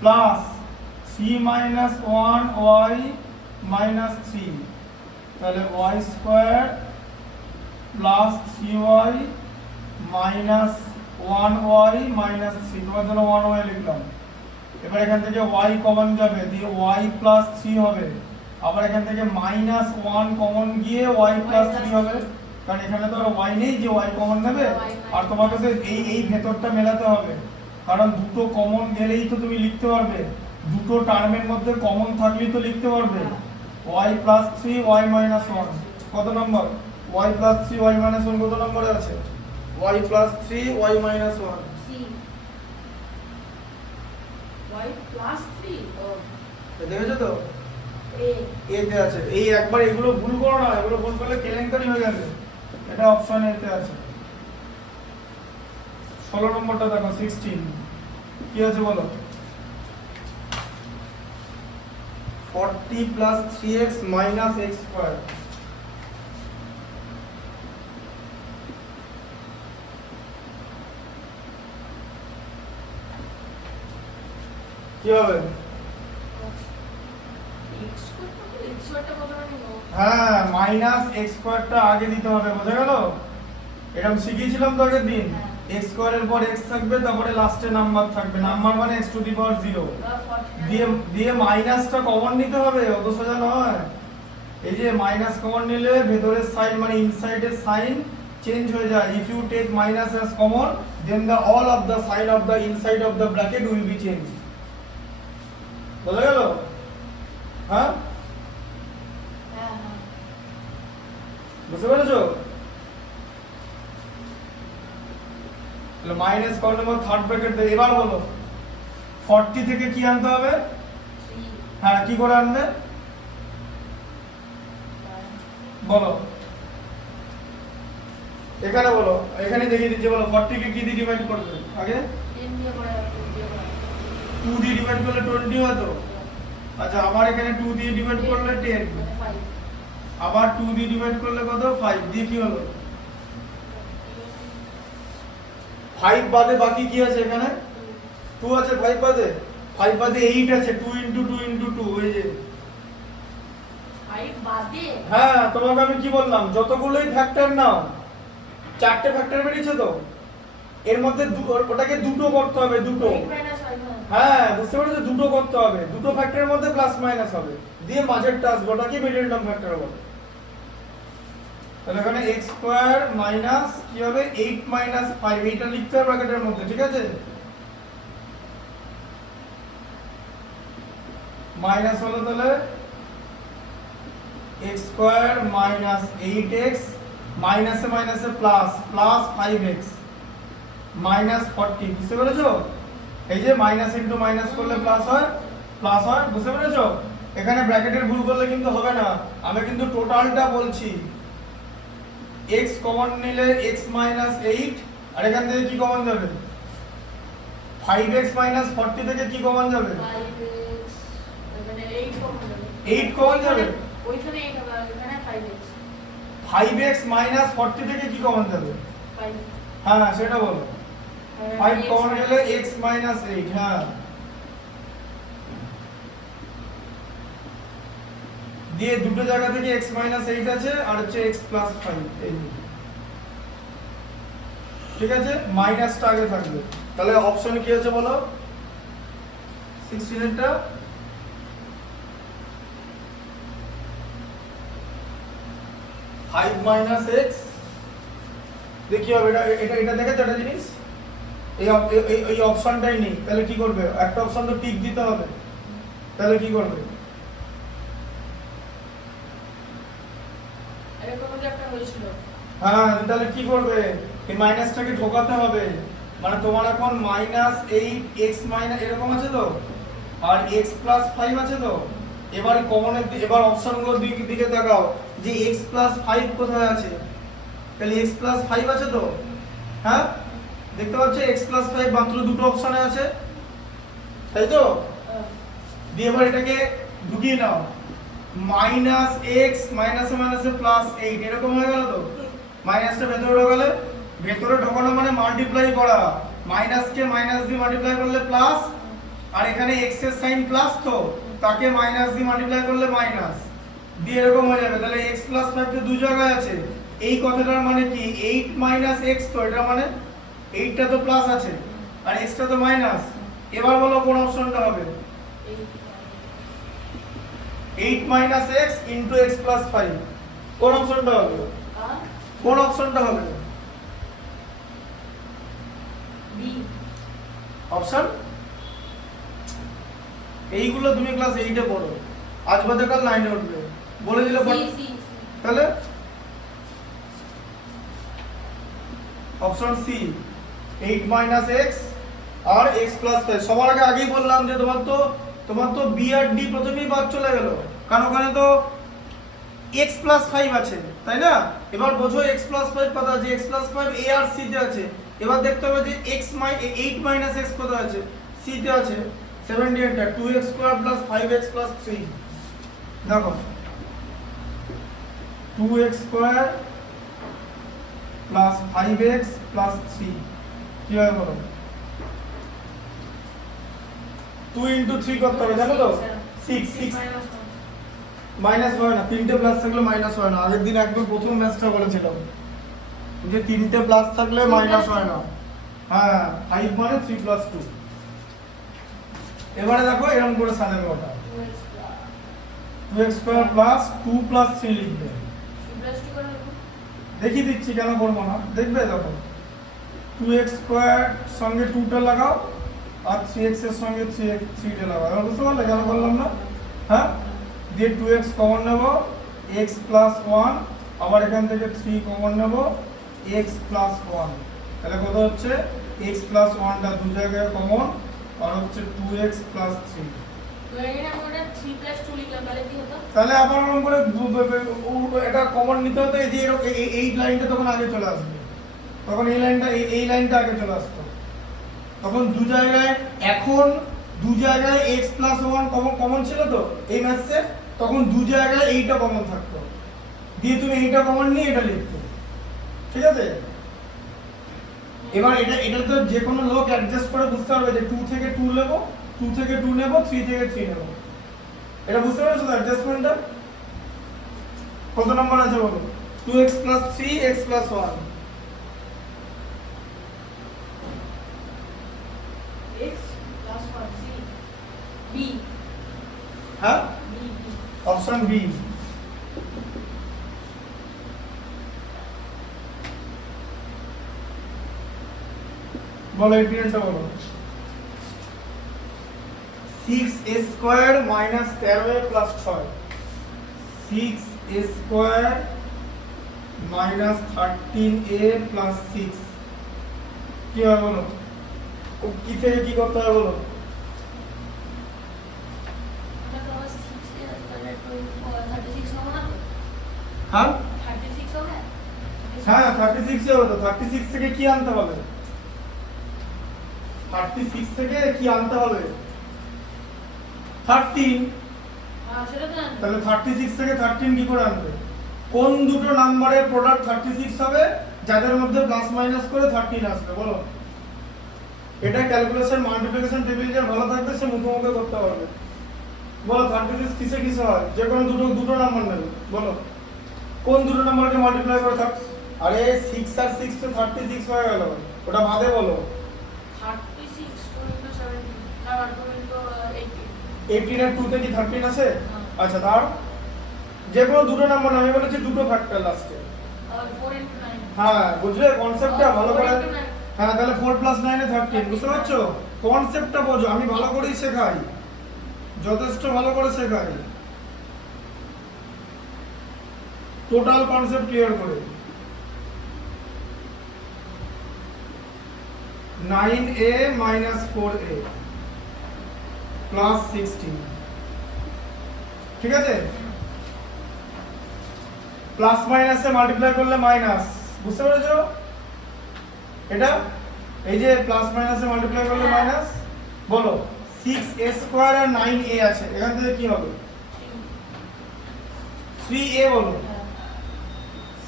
plus 3 minus 1y minus 3, তাহলে y square plus 3y minus 1y minus 3, তোমার জন্য 1y লিখলাম। এবার এখান থেকে y কমন যাবে, দিয়ে y প্লাস 3 হবে। আবার এখান থেকে মাইনাস 1 কমন গিয়ে y প্লাস 3 হবে, কারণ এখানে তো আর y নেই যে y কমন নেবে। আর তোমাকে তো এই ভেতরটা মেলাতে হবে, কারণ দুটো কমন গেলেই তো তুমি লিখতে পারবে, দুটো টার্মের মধ্যে কমন থাকলেই তো লিখতে পারবে। y প্লাস 3 y মাইনাস 1 কত নম্বর? y প্লাস 3 y মাইনাস 1 কত নম্বরে আছে? y plus 3 y minus 1, c y plus 3 ও দেখেছো তো? a এতে আছে। এই একবার এগুলো ভুল করো না, এগুলো ভুল করলে কেলেঙ্কারি হয়ে যাবে। এটা অপশন এতে আছে। 16 নম্বরটা দেখো, 16 কি আছে বলো? 40 plus 3x minus x square, কি হবে? x স্কয়ারটা কত নিব হ্যাঁ, মাইনাস x স্কয়ারটা আগে দিতে হবে, বোঝা গেল? এরকম শিখিয়েছিলাম তো আগের দিন। হ্যাঁ। x স্কয়ারের পর x থাকবে, তারপরে লাস্টে নাম্বার থাকবে, নাম্বার মানে x টু দি পাওয়ার 0, দিয়ে দিয়ে মাইনাসটা কমন নিতে হবে, অত সোজা নয়। এই যে মাইনাস কমন নিলে ভেতরের সাইন মানে ইনসাইডের সাইন চেঞ্জ হয়ে যায়। If you take minus as common, then the all of the sign of the inside of the bracket will be change. বোঝা গেল? হ্যাঁ, হ্যাঁ হ্যাঁ বুঝতে পেরেছো? মাইনাস কত নম্বর? থার্ড ব্র্যাকেট দেবে। এবার বলো 40 থেকে কি আনতে হবে? 3 হ্যাঁ, কি করে আনবে বলো? এখানে বলো, এখানে দেখিয়ে দিচ্ছি। বলো 40 কে কি দিয়ে ডিভাইড করবে? আগে 10 দিয়ে করে 2 দিয়ে করে 2 দিয়ে ডিভাইড করলে 20 হয় তো। আচ্ছা, আবার এখানে 2 দিয়ে ডিভাইড করলে 10, 5 আবার 2 দিয়ে ডিভাইড করলে কত? 5 দিয়ে কি হলো? 5 বাদে বাকি কি আছে এখানে? 2 আছে 5 বাদে। 5 বাদে 8 আছে, 2 ইনটু 2 ইনটু 2, ওই যে। 5 বাদে হ্যাঁ, তোমাকে আমি কি বললাম? যতগুলোই ফ্যাক্টর নাও, 4টে ফ্যাক্টর বেরিয়েছে তো, এর মধ্যে ওটাকে দুটো করতে হবে, দুটো। 8 minus 5 হ্যাঁ, বুঝতে পেরেছো? দুটো করতে হবে, দুটো ফ্যাক্টরের মধ্যে প্লাস মাইনাস হবে, দিয়ে মাঝেরটা আসবে, ওটাকে মিডল টার্ম ফ্যাক্টর বলে। তাহলে এখানে x স্কয়ার মাইনাস কি হবে 8 মাইনাস 5 এইটা লিখতে হবে ব্র্যাকেটের মধ্যে, ঠিক আছে? মাইনাস হলো তাহলে x স্কয়ার মাইনাস 8x মাইনাসে মাইনাসে প্লাস প্লাস 5x মাইনাস 40, বুঝতে পেরেছো? এই যে মাইনাস ইনটু মাইনাস করলে প্লাস হয়, বুঝতে পেরেছো? এখানে ব্র্যাকেটের ভুল করলে কিন্তু হবে না, আমি কিন্তু টোটালটা বলছি। x কমন নিলে x মাইনাস 8 আর এখান থেকে কি কমন যাবে? 5x মাইনাস 40 থেকে কি কমন যাবে? 5x মানে 8 কমন যাবে। 8 কমন যাবে, ওইখানে 8 হবে আর এখানে 5x। 5x মাইনাস 40 থেকে কি কমন যাবে? 5 হ্যাঁ সেটা বলো। 5 কমন গেলে x মাইনাস 8, হ্যাঁ দিয়ে দুটো জায়গা থেকে x মাইনাস 8 আছে আর হচ্ছে x প্লাস 5, এই ঠিক আছে? মাইনাসটা আগে থাকবে, তাহলে অপশন কি আছে বলো? 16 এরটা 5 মাইনাস x দেখি হবে, এটা দেখেছো একটা জিনিস, এই অপশনটাই নেই, তাহলে কি করবে? একটা অপশন তো টিক দিতে হবে, তাহলে কি করবে? এরকম একটা হয়েছিল। হ্যাঁ তাহলে কি করবে? এই মাইনাসটাকে ঢোকাতে হবে, মানে তোমার এখন মাইনাস 8x মাইনাস এরকম আছে তো, আর x প্লাস 5 আছে তো, এবার কমনের এবার অপশনগুলোর দিকে তাকাও যে x প্লাস 5 কোথায় আছে, তাহলে x প্লাস 5 আছে তো, হ্যাঁ দেখতে পাচ্ছ x প্লাস 5 মাত্র দুটো অপশনে আছে, তাই তো? দিয়ে এবার এটাকে ঢুকিয়ে নাও, মাইনাস এক্স মাইনাসে মাইনাসে প্লাস 8 এরকম হয়ে গেল তো, মাইনাসটা ভেতরে ঢোকালে, ভেতরে ঢোকানো মানে মাল্টিপ্লাই করা, মাইনাসকে মাইনাস দিয়ে মাল্টিপ্লাই করলে প্লাস, আর এখানে এক্স এর সাইন প্লাস তো তাকে মাইনাস দিয়ে মাল্টিপ্লাই করলে মাইনাস, দিয়ে এরকম হয়ে যাবে। তাহলে x প্লাস 5 তো দুই জায়গায় আছে, এই কথাটার মানে কি 8 মাইনাস x, তো এটা মানে 8টা তো প্লাস আছে আর x টা তো মাইনাস, এবার বলো কোন অপশনটা হবে? 8 minus x into x plus 5, কোন অপশনটা হবে? কোন অপশনটা হবে? বি অপশন এইগুলো তুমি ক্লাস 8 এ পড়ো, আজ বাদে কাল 9 এ উঠবে, বলে দিলে সি। তাহলে অপশন সি 8 মাইনাস x আর x প্লাস 5। সবার আগে আগেই বললাম যে তোমার তো বি আর ডি প্রথমেই বাদ চলে গেল, কারণ ওখানে তো x প্লাস 5 আছে, তাই না? এবার বোঝো x প্লাস 5 কথা আছে, x প্লাস 5 a আর c তে আছে, এবার দেখতে হবে যে 8 মাইনাস x কোথায় আছে? c তে আছে, 70 টা 2x square plus 5x plus 3, দেখো 2x square plus 5x plus 3 কি হয় বলো? 2 ইনটু 3 করতে হবে, জানো তো? 6 মাইনাস হয় না, তিনটে প্লাস থাকলে মাইনাস হয় না, আগের দিন একদম প্রথম ম্যাচটা বলেছিলাম যে তিনটে প্লাস থাকলে মাইনাস হয় না, হ্যাঁ 5 মানে 3 প্লাস 2। এবারে দেখো এরকম করে সাজাবে, ওটা 2x স্কয়ার প্লাস 2 প্লাস 3 লিখবে, দেখিয়ে দিচ্ছি কেন করবো না, দেখবে দেখো 2x স্কয়ার সঙ্গে 2 টা লাগাও আর 3x এর সঙ্গে 3 টা লাগাও, এবার বুঝতে পারলে কেন করলাম না? হ্যাঁ দিয়ে 2x কমন নেব, x প্লাস 1, আবার এখান থেকে 3 কমন নেব, x প্লাস 1, তাহলে কত হচ্ছে? x প্লাস 1 টা দু জায়গায় কমন, আর হচ্ছে 2x প্লাস 3। তাহলে আবার এরকম করে এটা কমন নিতে হতো, এই যে এই লাইনটা তখন আগে চলে আসবে, তখন এই লাইনটা আগে চলে আসতো, তখন দু জায়গায়, এখন দু জায়গায় x প্লাস 1 কমন ছিল তো এই ম্যাথসে, তখন দু জায়গায় এইটা কমন থাকতো, দিয়ে তুমি এইটা কমন নিয়ে এটা লিখতে, ঠিক আছে? এবার এটা তো যে কোনো লোক অ্যাডজাস্ট করে বুঝতে পারবে যে 2 থেকে 2 নেব, 2 থেকে 2 নেব, 3 থেকে 3 নেব, এটা বুঝতে পারছো তো অ্যাডজাস্টমেন্টটা? কত নাম্বার আছে বলো? 2x প্লাস 3 x প্লাস 1, হ্যাঁ অপশন বি। বলো 18 বলো 6a square minus 13a plus 6 6a square minus 13a plus 6 কি হবে বলো কি থেকে কি করতে হবে বলো আমরা তো 6 এর তাহলে 36 হবে না হ্যাঁ 36 হবে হ্যাঁ 36 হবে তো 36 থেকে কি আনতে হবে 36 থেকে কি আনতে হবে 13 সেটা তো জানি। তাহলে 36 থেকে 13 কি করে আনবে কোন দুটো নম্বরের প্রোডাক্ট 36 হবে যাদের মধ্যে প্লাস মাইনাস করে 13 আসবে বলো এটা ক্যালকুলেশন মাল্টিপ্লিকেশন টেবিল যার ভালো থাকবে সে মুখোমুখি করতে পারবে বলো 36 কিসে কিসে হয় যে কোনো দুটো নাম্বার নেবে বলো কোন দুটো নাম্বারকে মাল্টিপ্লাই করে থাক আরে 6 আর 6 তো 36 হয়ে গেল ওটা বাদে বলো 36 2 17 না 2 18 18 এর 2 তে কি 13 আছে হ্যাঁ। আচ্ছা তার যে কোনো দুটো নাম্বার আমি বলেছি দুটো ফ্যাক্টর লাস্টে 4 into 9 হ্যাঁ বুঝলে কনসেপ্টটা ভালো করে 4 into 9 হ্যাঁ তাহলে 4 + 9 এ 13 বুঝতে পারছো কনসেপ্টটা বোঝো আমি ভালো করেই শেখাই যথেষ্ট ভালো করে শেখাই টোটাল কনসেপ্ট ক্লিয়ার করে 9a - 4a প্লাস 16 ঠিক আছে প্লাস মাইনাসে মাল্টিপ্লাই করলে মাইনাস বুঝতে পেরেছো এটা এই যে প্লাস মাইনাসে মাল্টিপ্লাই করলে মাইনাস বলো 6a স্কয়ার আর 9a আছে এখান থেকে কি হবে 3a বলো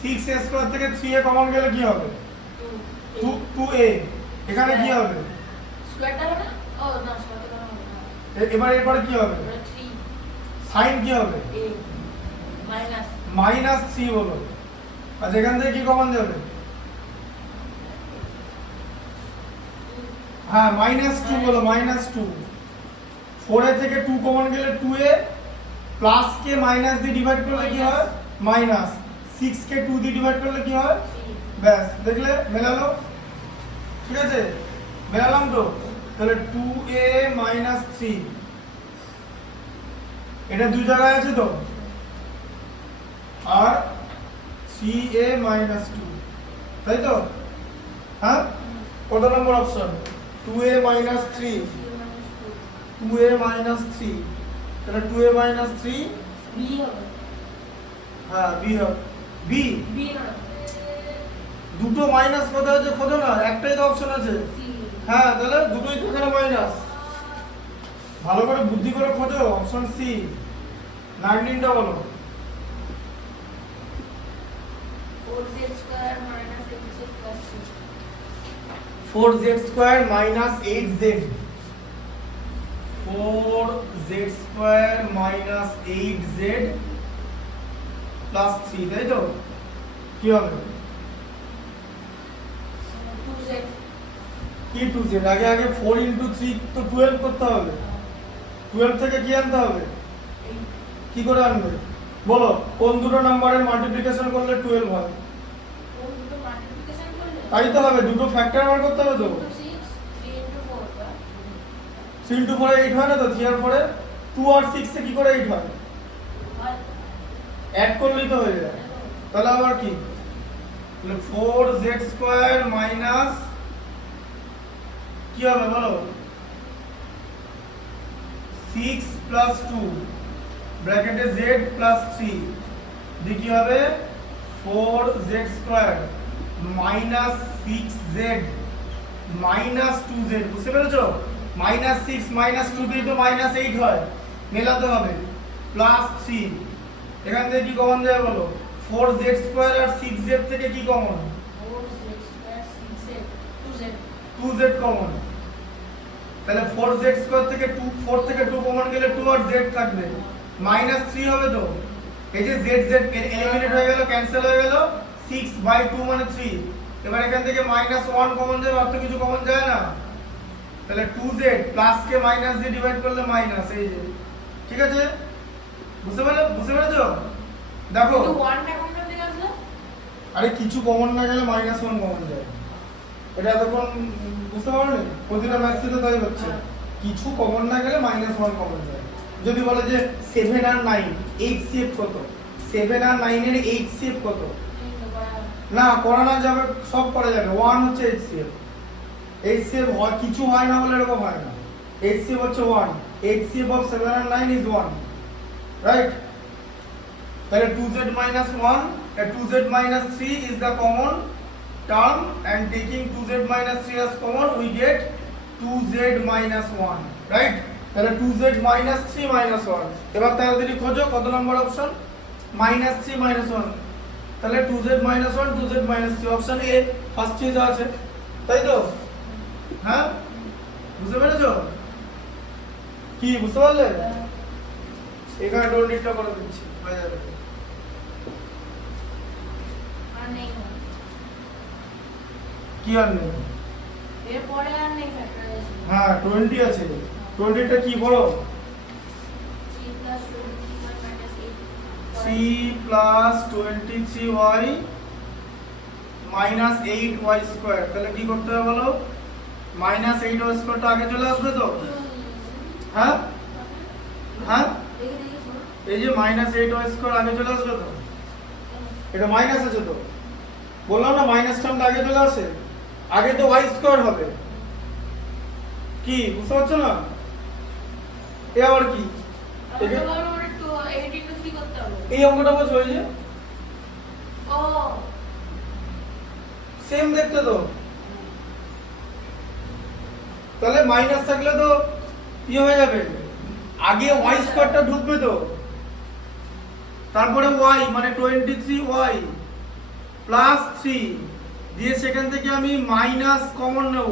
6a স্কয়ার থেকে 3a কমন গেলে কি হবে 2a এখানে কি হবে স্কয়ারটা হবে না ও না স্কয়ারটা হবে না এবারে কি হবে 3 সাইন কি হবে a মাইনাস মাইনাস 3 বলো আর এখান থেকে কি কমন যাবে হ্যাঁ -2 বলো -2 4a থেকে 2 কমন গেলে 2a প্লাস কে মাইনাস দিয়ে ডিভাইড করলে কি হয় মাইনাস 6 কে 2 দিয়ে ডিভাইড করলে কি হয় ব্যাস দেখলে মেলালো ঠিক আছে মেলালাম তো তাহলে 2a - 3 এটা দুই জায়গায় আছে তো আর 3a - 2 তাই তো হ্যাঁ কত নম্বর অপশন 2a - 3 2a - 3 তাহলে 2a - 3 b হবে হ্যাঁ b হবে b b না দুটো মাইনাস কোথায় আছে খোঁজো না একটাই তো অপশন আছে c হ্যাঁ তাহলে দুটোই তো এখানে মাইনাস ভালো করে বুদ্ধি করে খোঁজো অপশন সি 19টা বলো 4z square minus 8z plus 4z square minus 8z 4z square minus 8z plus 3 তাই তো কি হবে 2z কি 2z আগে আগে 4 ইনটু 3 তো 12 করতে হবে 12 থেকে কি আনতে হবে কি করে আনবে বলো কোন দুটো নাম্বারের মাল্টিপ্লিকেশন করলে 12 হয় কোন দুটো মাল্টিপ্লিকেশন করলে তাই তো হবে দুটো ফ্যাক্টর বার করতে হবে তো 6 3 into 4 বা 3 ইনটু 4 8 হয় না তো 3 আর 4 এ 2 আর 6 এ কি করে 8 হয় আর অ্যাড করলেই তো হয়ে যায় তাহলে আবার কি তাহলে 4z স্কয়ার মাইনাস কি হবে বলো 6 প্লাস 2 ব্র্যাকেটে z প্লাস 3 দিয়ে কি হবে 4z square minus 6z minus 2z বুঝতে পেরেছো মাইনাস 6 মাইনাস 2 দিয়ে তো মাইনাস 8 হয় মেলাতে হবে প্লাস 3 এখান থেকে কি কমন যাবে বলো 4z স্কয়ার আর 6z থেকে কি common 4z square 6z 2z 2z common তাহলে 4z স্কয়ার থেকে 4 থেকে 2 কমন গেলে 2 আর z থাকবে -3 হবে তো এই যে z এলিমিনেট হয়ে গেল ক্যান্সেল হয়ে গেল 6/2 মানে 3 এবার এখান থেকে -1 কমন যাবে আর তো কিছু কমন যায় না তাহলে 2z প্লাস কে মাইনাস দিয়ে ডিভাইড করলে মাইনাস এই যে ঠিক আছে বুঝতে পেরেছো দেখো কিন্তু 1টা কমন থেকে আসলো আরে কিছু কমন না গেলে -1 কমন যায় এটা তখন বুঝতে পারোনি? প্রতিটা ম্যাথসে তাই হচ্ছে, কিছু কমন না গেলে -1 কমন যায়। যদি বলে যে 7 আর 9 HCF কত, 7 আর 9 এর HCF কত, না করা না যাবে, সব করা যাবে। 1 হচ্ছে HCF। HCF হয় কিছু হয় না বলে এরকম হয় না। HCF হচ্ছে 1। HCF of 7 and 9 is 1, right? তাহলে 2z minus 1 and 2z minus 3 is the common term, and taking 2z minus 3 as common we get 2z minus 1, right? তাহলে 2z minus 3 minus 1। এবার তাড়াতাড়ি খোঁজো কত নম্বর অপশন? -3 -1। তাহলে 2z minus 1 2z minus 3 option A first choice আছে, তাই তো? হ্যাঁ, বুঝতে পেরেছো? কি বুঝতে পারলে? এখানে ডোন্ট ডিটটা করে দিচ্ছি, হয়ে যাবে। আর নেই, কি আর নেই? এরপরে আর নেই ফ্যাক্টরাইজেশন। হ্যাঁ 20 আছে। 20 টা কি বলো? 3 plus 23y minus 8y square। তাহলে কি করতে হবে বলো? -8y square টা আগে চলে আসবে তো? হ্যাঁ হ্যাঁ, এই যে -8y square আগে চলে আসবে তো? এটা মাইনাস আছে তো, বললাম না মাইনাস টার্মটা আগে চলে আসে, আগে তো y স্কয়ার হবে। কি বুঝতে পারছো না? এ আবার কি? এই অঙ্কটা বুঝো, এই যে ও সেম দেখতে তো, তাহলে মাইনাস থাকলে তো কি হয়ে যাবে, আগে y স্কয়ারটা ঢুকবে তো, তারপরে y মানে 23y প্লাস 3 দিয়ে সেখান থেকে আমি মাইনাস কমন নেব,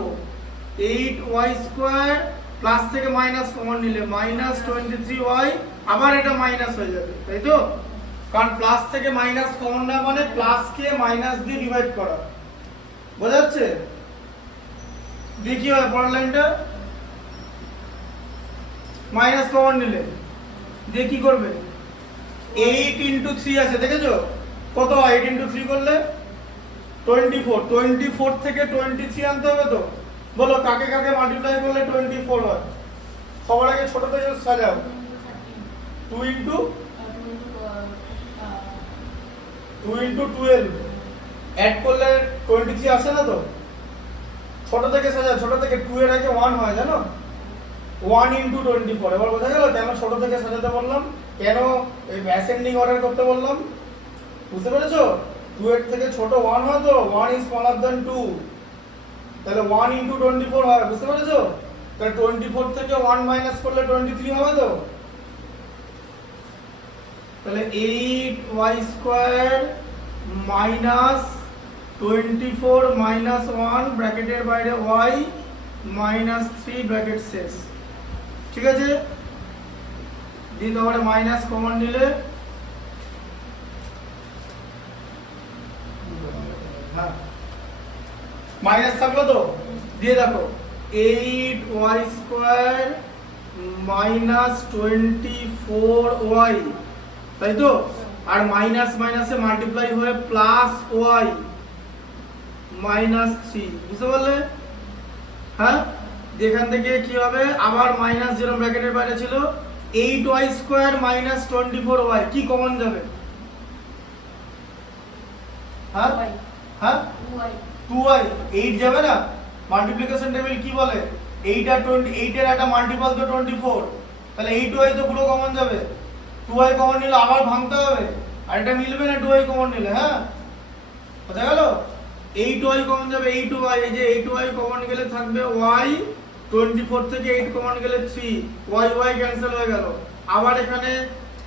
8y স্কয়ার প্লাস থেকে মাইনাস কমন নিলে -23y, আবার এটা মাইনাস হয়ে যাবে, তাই তো? কারণ প্লাস থেকে মাইনাস কমন না মানে প্লাস কে মাইনাস দিয়ে ডিভাইড করা, বোঝা যাচ্ছে? দেখি হয় পরের লাইনটা, মাইনাস কমন নিলে দিয়ে কি করবে, 8 into 3 আছে, দেখেছো কত হয়? 8 into 3 করলে 24। 24 থেকে 23 আনতে হবে তো, বলো কাকে কাকে মাল্টিপ্লাই করলে 24 হয়? সবার আগে ছোট থেকে সাজাও, 2 into 12 অ্যাড করলে 23 আসে না তো? ছোট থেকে সাজাও, ছোট থেকে 2 এর আগে 1 হয়, জানো? 1 into 24। এবার বোঝা গেল কেন ছোট থেকে সাজাতে বললাম, কেন এই অ্যাসেন্ডিং অর্ডার করতে বললাম, বুঝতে পেরেছো? 2 এর থেকে ছোট 1 হয় তো, 1 is smaller than 2, তাহলে 1 into 24 হয়, বুঝতে পেরেছো? তাহলে 24 থেকে 1 মাইনাস করলে 23 হবে তো? তাহলে 8y স্কয়ার মাইনাস 24 মাইনাস 1 ব্র্যাকেটের বাইরে y মাইনাস 3 ব্র্যাকেট শেষ, ঠিক আছে? দিয়ে তাহলে মাইনাস কমন নিলে হ্যাঁ মাইনাস থাকলো তো, দিয়ে দেখো 8y স্কয়ার মাইনাস 24y, তাই তো? আর মাইনাস মাইনাসে মাল্টিপ্লাই হয়ে প্লাস y মাইনাস 3, বুঝতে পারলে? হ্যাঁ, এখান থেকে কি হবে, আবার মাইনাস যেরকম ব্র্যাকেটের বাইরে ছিল 8y স্কয়ার মাইনাস 24y, কি কমন যাবে? হ্যাঁ হ্যাঁ 2y, 8 যাবে না? মাল্টিপ্লিকেশন টেবিল কি বলে, 8 আর 28 এর একটা মাল্টিপল তো 24, তাহলে 8y তো পুরো কমন যাবে, 2y কমন নিলে আবার ভাঙতে হবে, আর এটা মিলবে না 2y কমন নিলে, হ্যাঁ বোঝা গেল? 8y কমন যাবে, 8y, এই যে 8y কমন গেলে থাকবে y, 24 থেকে 8 কমন গেলে 3, y ক্যান্সেল হয়ে গেল, আবার এখানে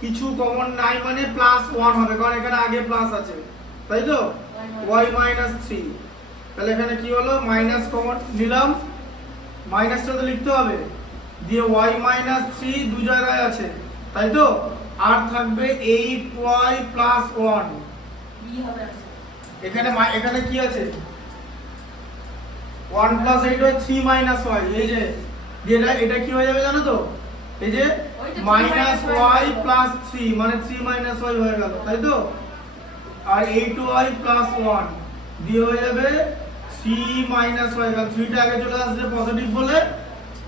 কিছু কমন নাই মানে প্লাস 1 হবে, কারণ এখানে আগে প্লাস আছে, তাই তো? y minus 3, তাহলে এখানে কি হলো, মাইনাস কমন নিলাম, মাইনাসটা তো লিখতে হবে, দিয়ে y minus 3 দু জায়গায় আছে, তাই তো? আর থাকবে 8y plus 1, বি হবে আছে এখানে এখানে কি আছে, 1 plus 8y 3 minus y, এই যে এটা কি হয়ে যাবে জানো তো, এই যে minus y plus 3 মানে 3 minus y হয়ে গেল, তাই তো? আর 8y plus 1 দিয়ে হয়ে যাবে 3 মাইনাস ওয়াই, কারণ 3 টা আগে চলে আসবে পজিটিভ বলে,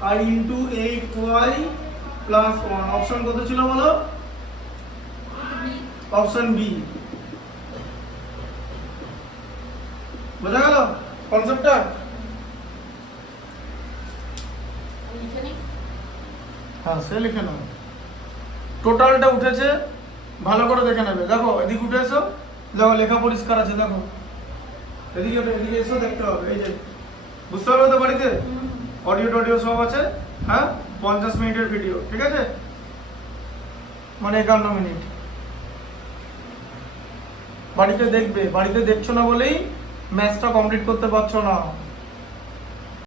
আর ইনটু 8y প্লাস 1। অপশন কত ছিল বলো? Option B. বোঝা গেল কনসেপ্টটা? লিখে নিই। হ্যাঁ সে লিখে নাও। টোটালটা উঠেছে, ভালো করে দেখে নেবে। দেখো এদিকে উঠে এসো, দেখো লেখা পরিষ্কার আছে। দেখো এদিকে এদিকে এসো, দেখতে হবে। এই যে বুঝতে পারবে তো বাড়িতে? অডিও টডিও সব আছে। হ্যাঁ 50 মিনিটের ভিডিও, ঠিক আছে, মানে 51 মিনিট। বাড়িতে দেখবে, বাড়িতে দেখছো না বলেই ম্যাথটা কমপ্লিট করতে পারছো না।